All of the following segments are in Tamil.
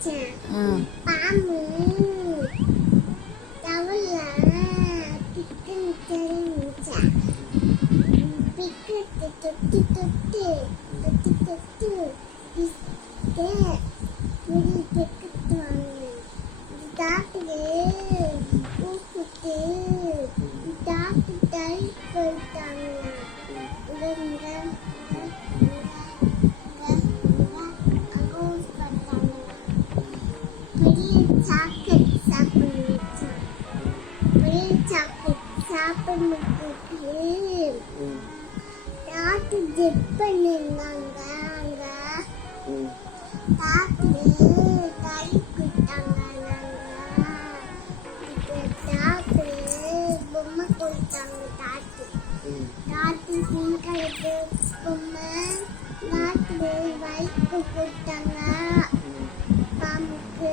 甲，嗯，把母，当然，别跟别人甲，别跟别跟别跟别，别跟别，சாக்லேட் சாப்பிடுச்சு சாக்லேட் சாப்பிடுறதுக்கு டாக்டர் ஜெட் பண்ணிருந்தாங்க அங்க டாக்டர் கை கொடுத்தாங்க டாக்டர் பொம்மை கொடுத்தாங்க டாக்டர் டாக்டர் சிங்கலுக்கு பொம்மை டாக்டர் கொடுத்தாங்க பாம்புக்கு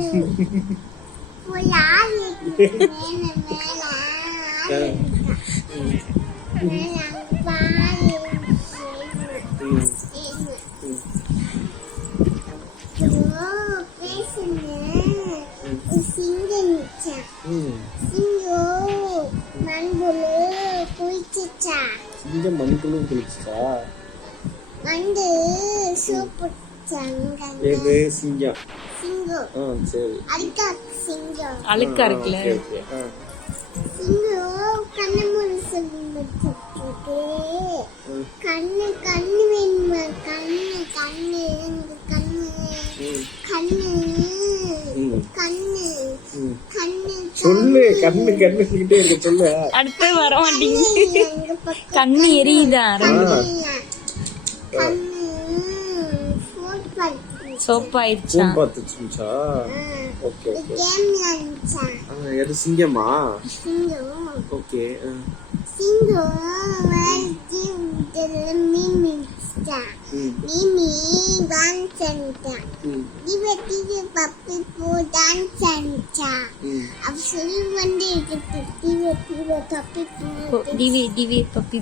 மண்புழு குளிச்சுச்சா? வந்து சூப்பிட்டாங்க எது? சிங்கம். சிங்கம். ஆ சரி. அழுக்கா இருக்குல்ல? கண்ணு. கண்ணு கண்ணு வேணுமா? கண்ணு கண்ணு கண்ணு. கண்ணு. கண்ணு. சொல்லு கண்ணு. கண்ணு சொல்லிட்டே இருக்க சொல்லு. அடுத்து வர மாட்டீங்க கண்ணு எரியுதா? கண்ணு. பார்த்து சோப்பாயிருச்சா பூம் பார்த்துச்சுச்சா ஓகே ஓகே. கேம் விளையாண்டுச்சா ஆ, எது சிங்கமா? சிங்கம்? ஓகே. சிங்கம்? வளர்ச்சி விட்டதுல மீன் மிதிச்சிட்டா ம். மீமி டான்ஸ் ஆடிட்டான் ம். டிவ டிவ பப்பி போ டான்ஸ் ஆடிச்சா. அவ சொல்லி வந்து இருக்குது. டிவ டிவ பப்பி போ டிவி டிவி பப்பி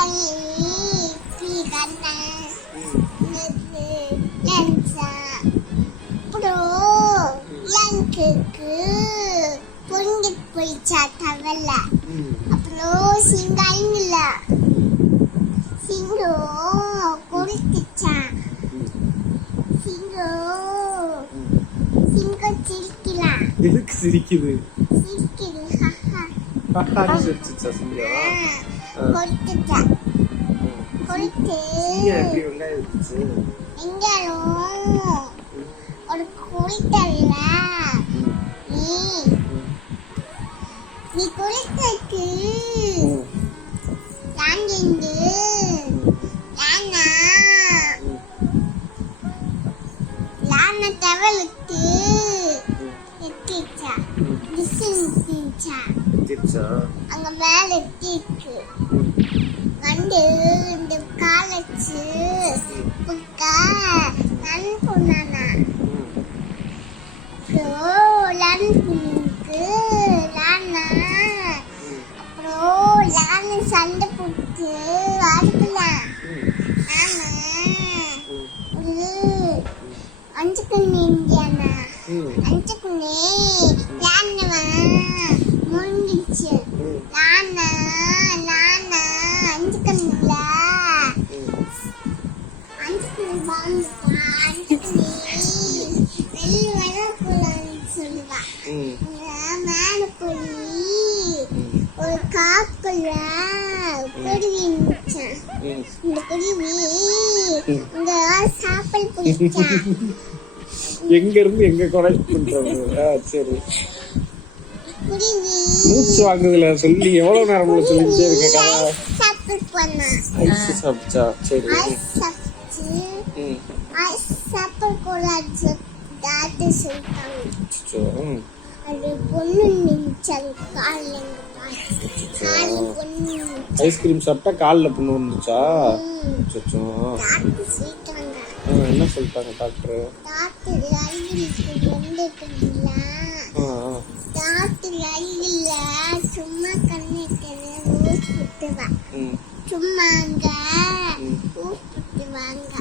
போன் அடிச்சா ஆச்சு குண்டு பள்ளி பீ கண்ணா டான்ஸா அப்புறம் லங்குக்கு பொங்கி போயிச்சா தவளை ம். அப்புறம் சிங்காயிங்கள சிங்கம் கொடுத்துச்சான் சிங்கம் சிங்கம் சிரிக்கலாம் எதுக்கு சிரிக்குது சிரிக்குது ஹஹா. ஹஹான்னு சிரிச்சுச்சா சிங்கம் ஆ, கொடுத்துச்சான் கொடுத்து சிங்கம் எப்படி வெங்காயம் இருந்துச்சு எங்கேயும் ஒரு குளித்தல்ல நீ நீ குளித்தக்கு ம். லாங்கிண்டு லானா லான தவளுக்கு சிரிச்சா அங்க மேல எட்டிருக்கு வந்து இந்த காலச்சு. புக்கா நன் பொண்ணானா? அப்புறம் லன் புண்ணுக்கு லானா? அப்புறம் லானு சண்டை போட்டு அறுக்கலாம் ஆமா ஒரு அஞ்சு கண்ணு இந்தியானா. அஞ்சு கண்ணு முடிஞ்சிச்சு லானா லானா அஞ்சு கண்ணுல அஞ்சு கண்ணு பாம்பு அஞ்சு கண்ணு வெளிய வர போலான்னு சொல்லுவா. ம். இங்க மேல போய். ஒரு காக்குள்ள குருவி இருந்துச்சான். இந்த குருவி சாப்பிட போயிடுச்சான் எங்க இருந்து எங்க கொலை பண்றது? சரி. மூச்சு வாங்குதுல சொல்லி எவ்வளவு நேரம் சொல்லிட்டே இருக்க கதை? சாப்பிட்டு? சரி. ஐஸ் சாப்பிட்டு காலில் பொண்ணு நினைச்சு என்ன சொல்லிட்டாங்க டாக்டர் டாக்டர் ஐடி வந்துட்டீங்களா? டாக்டர் ஐடில சும்மா கண்ணு ஊசி சும்மா அங்கே.